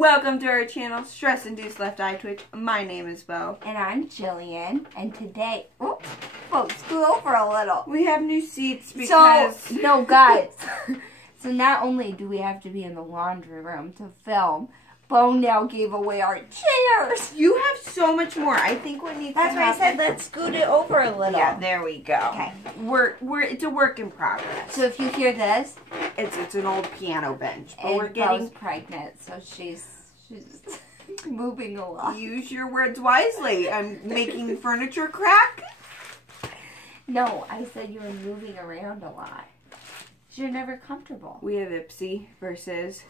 Welcome to our channel, Stress Induced Left Eye Twitch. My name is Bo. And I'm Jillian. And today, folks, scoot over a little. We have new seats because... No, guys. So not only do we have to be in the laundry room to film, Bo now gave away our chairs. You have so much more. I think what needs That's to why happen... I said let's scoot it over a little. Yeah, there we go. Okay. It's a work in progress. So if you hear this... It's an old piano bench. But and we're getting... Bo's pregnant, so she's moving a lot. Use your words wisely. I'm making furniture crack. No, I said you were moving around a lot. You're never comfortable. We have IPSY versus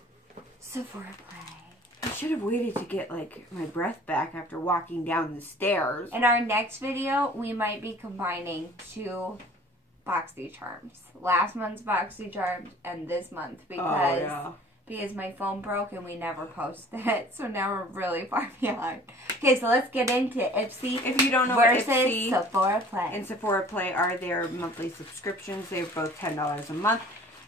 SEPHORA play. I should have waited to get like my breath back after walking down the stairs. In our next video, we might be combining two Boxy charms. Last month's Boxy charms and this month because my phone broke and we never posted it. So now we're really far behind. Okay, so let's get into IPSY. If you don't know versus what IPSY SEPHORA play and SEPHORA play are, their monthly subscriptions. They're both $10 a month.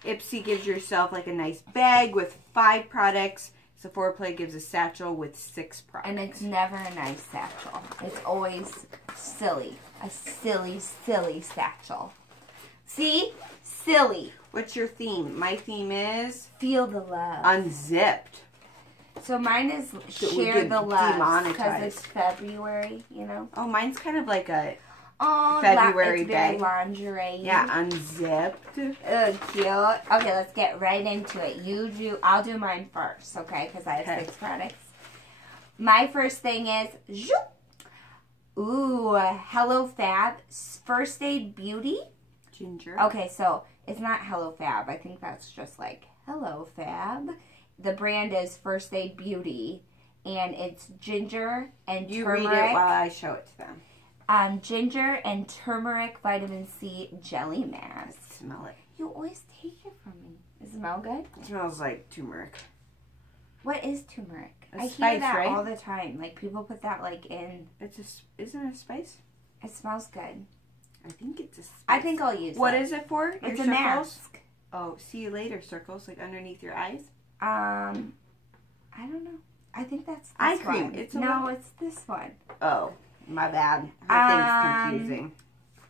IPSY gives yourself like a nice bag with 5 products. SEPHORA play gives a satchel with 6 products. And it's never a nice satchel. It's always silly. A silly, silly satchel. See? Silly. What's your theme? My theme is... Feel the love. Unzipped. So mine is share the love. Because it's February, you know? Oh, mine's kind of like a February bag. Lingerie. Yeah, unzipped. Oh, cute. Okay, let's get right into it. I'll do mine first, okay? Because I have 6 products. My first thing is... Ooh, Hello Fab First Aid Beauty. Ginger. Okay, so it's not Hello Fab. I think that's just like Hello Fab. The brand is First Aid Beauty, and it's ginger and turmeric. You read it while I show it to them. Ginger and turmeric vitamin C jelly mask. Smell it. You always take it from me. Does it smell good? It smells like turmeric. What is turmeric? I spice, hear that right? all the time. Like people put that like in. Isn't it a spice? It smells good. I think it's a spice. I think I'll use it. What is it for? It's your a circles? mask. Oh, see you later circles, like underneath your eyes? I don't know. I think that's this eye cream. one. It's it's this one. Oh, my bad. That thing's confusing.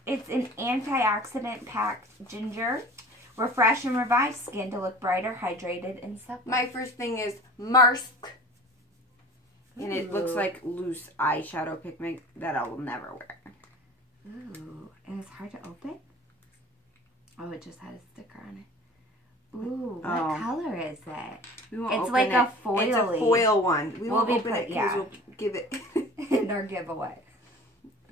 It's an antioxidant packed ginger. Refresh and revive skin to look brighter, hydrated, and supple. My first thing is mask. And it looks like loose eyeshadow pigment that I will never wear. Ooh, and it's hard to open? Oh, it just had a sticker on it. Ooh, what color is it? It's like a foily. It's a foil one. We won't open it because we'll give it in our giveaway.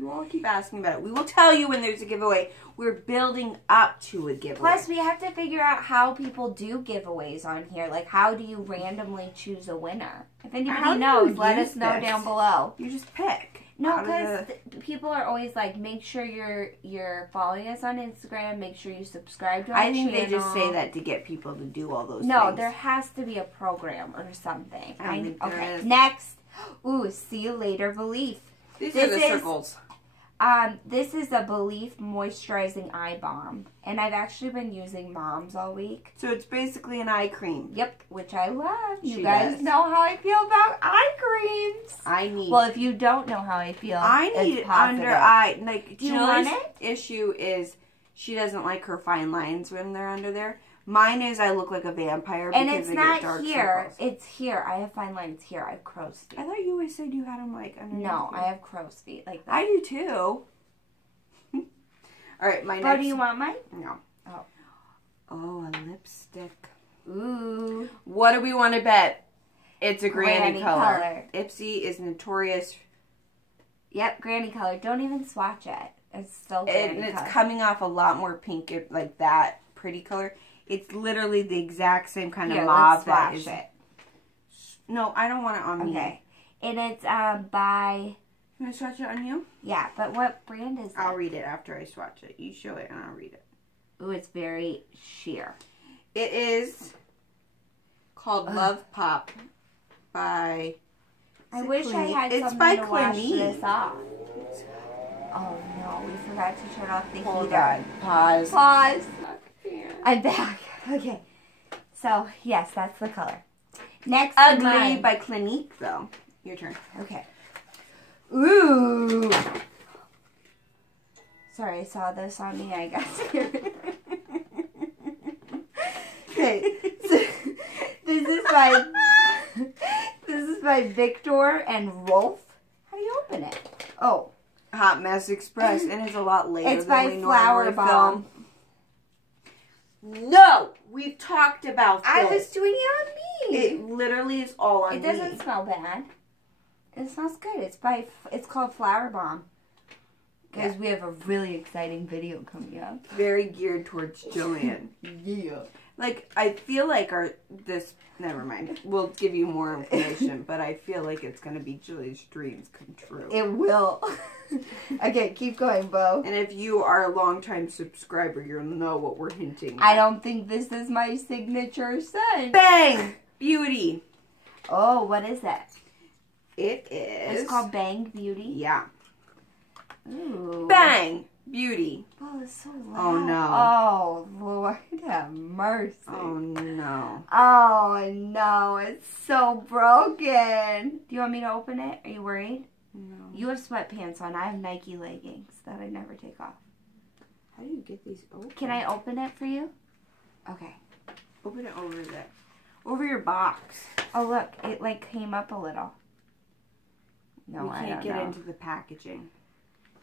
You won't keep asking about it. We will tell you when there's a giveaway. We're building up to a giveaway. Plus, we have to figure out how people do giveaways on here. Like, how do you randomly choose a winner? If anybody knows, let us know down below. You just pick. No, because people are always like, make sure you're following us on Instagram. Make sure you subscribe to our channel. I think they just say that to get people to do all those things. No, there has to be a program or something. I don't think there is. Next. Ooh, See You Later Belief. These are the circles. This is a Belief Moisturizing Eye Balm. And I've actually been using Mom's all week. So it's basically an eye cream. Yep, which I love. You guys know how I feel about eye creams. Well, if you don't know how I feel, I need under eye. Like, do you want Julie's issue is she doesn't like her fine lines when they're under there. Mine is I look like a vampire because and it's I not get dark here. circles. It's here. I have fine lines here. I have crow's feet. I thought you always said you had them like underneath. No, I have crow's feet like that. I do too. All right, my next. Oh, do you want mine? No. Oh. Oh, a lipstick. Ooh. What do we want to bet? It's a granny color. color. IPSY is notorious. Yep, granny color. Don't even swatch it. It's still granny color. It's coming off a lot more pink, like that pretty color. It's literally the exact same kind of mauve that is. It. No, I don't want it on me. Okay. And it's by... Can I swatch it on you? Yeah, but what brand is it? I'll read it after I swatch it. You show it and I'll read it. Ooh, it's very sheer. It is called Love Pop by... I wish I had something to wash this off. Oh no, we forgot to turn off the heater. Hold on. Pause. Pause. I'm back. Okay. So, yes, that's the color. Next Ugly by Clinique, though. Your turn. Okay. Ooh. Sorry, I saw this on me. I got scared. Okay. So, this is by Victor and Rolf. How do you open it? Oh. Hot Mess Express, and it's a lot later It's than by we Flower normally Bomb. film. No! We've talked about this. I was doing it on me. It literally is all on me. It doesn't smell bad. It smells good. It's called Flower Bomb. Guys, we have a really exciting video coming up. Very geared towards Jillian. Yeah. Like, I feel like never mind. We'll give you more information, but I feel like it's going to be Jillian's dreams come true. It will. Okay, keep going, Bo. And if you are a longtime subscriber, you'll know what we're hinting at. I don't think this is my signature scent. Bang! Beauty. Oh, what is that? It is. It's called Bang Beauty? Yeah. Ooh. Bang! Beauty. Oh, it's so loud. Oh, no. Oh, Lord have mercy. Oh, no. Oh, no. It's so broken. Do you want me to open it? Are you worried? No. You have sweatpants on. I have Nike leggings that I never take off. How do you get these open? Can I open it for you? Okay. Open it over there. Over your box. Oh, look. It, like, came up a little. No, we I can't don't get know. into the packaging.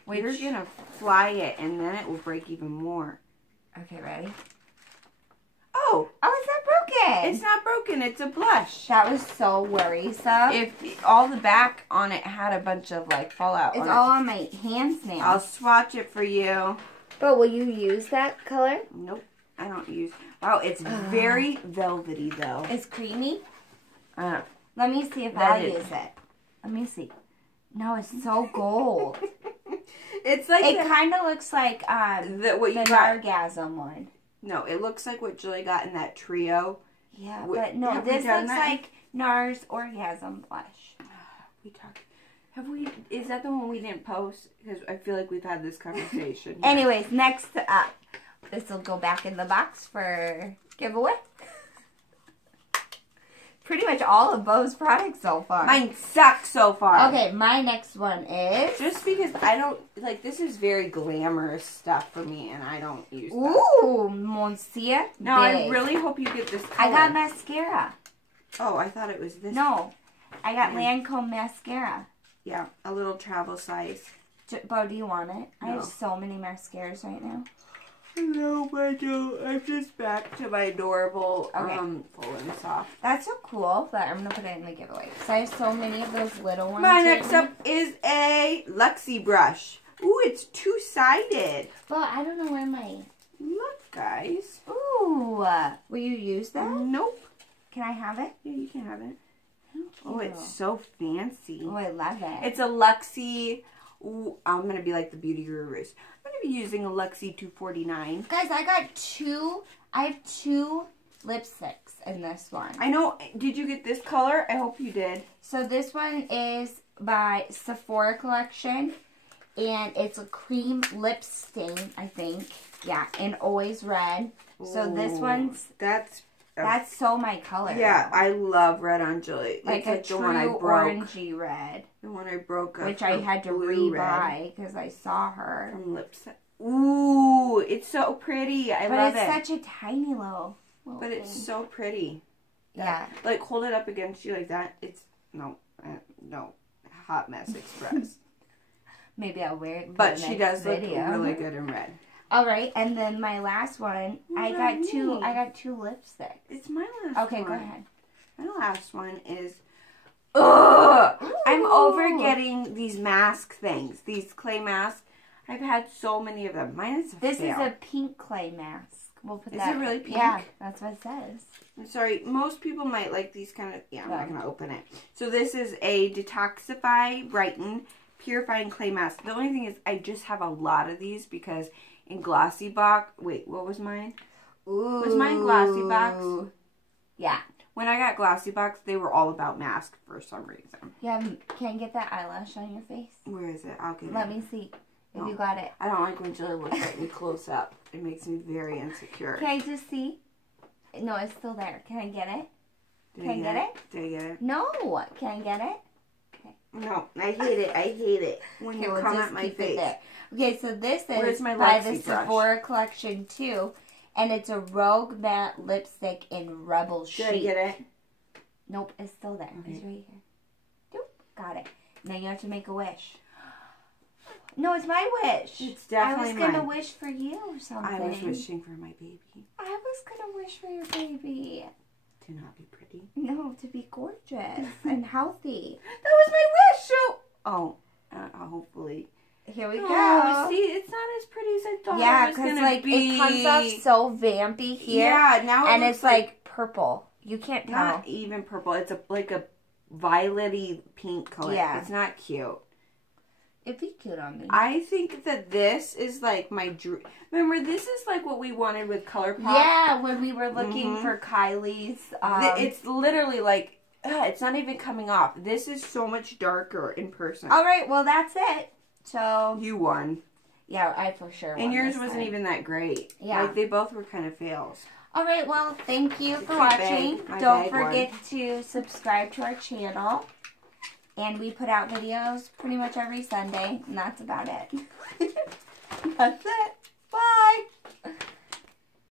Which... You're going to fly it, and then it will break even more. Okay, ready? Oh! Oh, it's not broken! It's not broken. It's a blush. That was so worrisome. If all the back on it had a bunch of, like, fallout It's on all it. on my hands now. I'll swatch it for you. But will you use that color? Nope. I don't use... Wow, it's very velvety, though. It's creamy? Let me see if I use it. Let me see. No, it's so gold. It's like... It kind of looks like what you the got. Orgasm one. No, it looks like what Julie got in that trio. Yeah, but no, this looks like NARS Orgasm Blush. We talked... Is that the one we didn't post? Because I feel like we've had this conversation. Anyways, next up. This will go back in the box for giveaway. Pretty much all of Bo's products so far. Mine sucks so far. Okay, my next one is... Just because I don't... Like, this is very glamorous stuff for me, and I don't use that. Ooh, Monsieur. No, I really hope you get this color. I got mascara. Oh, I thought it was this. No, I got Lancome mascara. Yeah, a little travel size. Bo, do you want it? No. I have so many mascaras right now. No, I don't. I'm just back to my adorable, full and soft. That's so cool, but I'm going to put it in the giveaway. Because I have so many of those little ones. My next up is a Luxie brush. Ooh, it's two-sided. Well, I don't know where my... Look, guys. Ooh. Will you use that? Nope. Can I have it? Yeah, you can have it. Thank you. Oh, it's so fancy. Oh, I love it. It's a Luxie. Ooh, I'm going to be like the beauty gurus. I'm going to be using a Luxie 249. Guys, I have two lipsticks in this one. I know. Did you get this color? I hope you did. So this one is by SEPHORA collection. And it's a cream lip stain, I think. Yeah, and always red. So this one's... That's so my color. Yeah, I love red on Julie. Like a true orangey red. The one I broke up. Which I had to re-buy because I saw her. From Lips. Ooh, it's so pretty. I love it. But it's such a tiny little But it's so pretty. Yeah. Like, hold it up against you like that. It's... No. Hot Mess Express. Maybe I'll wear it for But the she next does look video. really good in red. All right, and then my last one, I got two lipsticks. It's my last one. Okay, go ahead. My last one is... Ugh! I'm over getting these mask things. These clay masks. I've had so many of them. Mine is a This fail. is a pink clay mask. We'll put Is that. it really pink? Yeah, that's what it says. I'm sorry. Most people might like these kind of... Yeah, I'm not going to open it. So this is a Detoxify, Brighten, Purifying Clay Mask. The only thing is I just have a lot of these because... In Glossy Box. Wait, what was mine? Ooh. Was mine Glossy Box? Yeah. When I got Glossy Box, they were all about masks for some reason. Yeah, can you get that eyelash on your face? Where is it? I'll get it. Let me see if you got it. I don't like when Julie looks at me close up. It makes me very insecure. Can I just see? No, it's still there. Can I get it? Can I get it? Did I get it? No. Can I get it? Okay. No, I hate it. I hate it when you come at my face. Okay, so this is my by the Lexi brush? Sephora collection too, and it's a Rogue Matte Lipstick in Rebel Chic. Did I get it? Nope, it's still there. Okay. It's right here. Nope, got it. Now you have to make a wish. No, it's my wish. It's definitely I was gonna wish for you something. I was wishing for my baby. I was gonna wish for your baby. To not be pretty. No, to be gorgeous and healthy. That was my wish. So, hopefully. Here we go. Oh, see, it's not as pretty as I thought it was gonna like be. it comes off so vampy here. Yeah, now and it's like purple. You can't tell. Not even purple. It's like a violet-y pink color. Yeah, it's not cute. It'd be cute on me. I think that this is like my dream. Remember, this is like what we wanted with ColourPop. Yeah, when we were looking for Kylie's. It's literally like, it's not even coming off. This is so much darker in person. All right, well, that's it. So you won. Yeah, I for sure won. And yours wasn't even that great. Yeah. Like, they both were kind of fails. All right, well, thank you for watching. Don't forget to subscribe to our channel. And we put out videos pretty much every Sunday, and that's about it. That's it. Bye.